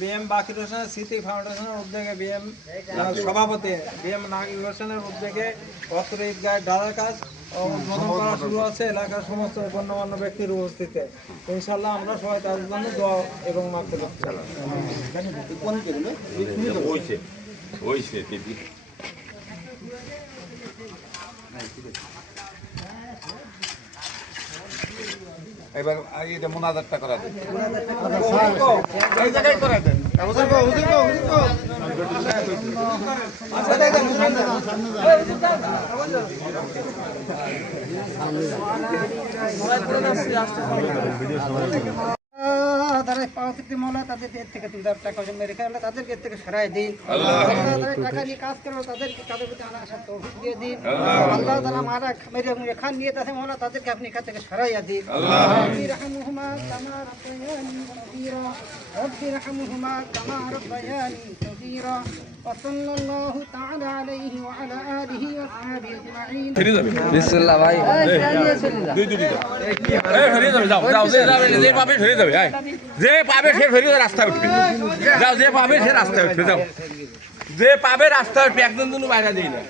BM বাকির হোসেনের স্মৃতি ফাউন্ডেশনের উদ্যোগে বিএম সভাপতি বিএম নাকির হোসেনের উদ্যোগে অত্র ঈদগাহের ডালার কাজ উদ্বোধন করা শুরু হচ্ছে এলাকার সমস্ত গণ্যমান্য ব্যক্তির উপস্থিতিতে। ইনশাল্লাহ আমরা সবাই তাদের জন্য দোয়া এবং মাগফিরাত চাই। এবার এটা মোনাজাতটা করা দেন। এই জায়গায় করে দেন। তারা পাওয়া মৌলা তাদের থেকে 2,000 টাকা মেরে খেলে তাদেরকে থেকে সরাই দিন। টাকা নিয়ে কাজ করো তাদেরকে তাদের প্রতি আসার তৌফিক দিয়ে দিন। আল্লাহ তারা মারা মেরে খান নিয়ে তাদের মৌলা তাদেরকে আপনি এখান থেকে সরাইয়া দিন। রব্বি রহমুহুমা কামা রাব্বায়ানি সগীরা রব্বি রহমুহুমা কামা রাব্বায়ানি সগীরা وصلى الله تعالى عليه وعلى آله وصحبه أجمعين. بسم الله ভাই যে পাবে ফেরে যাবে যে পাবে সে ফেরে রাস্তা উঠবে যাও যে পাবে সে রাস্তা উঠবে যাও যে পাবে রাস্তা উঠবে একজন বাইরে দিই না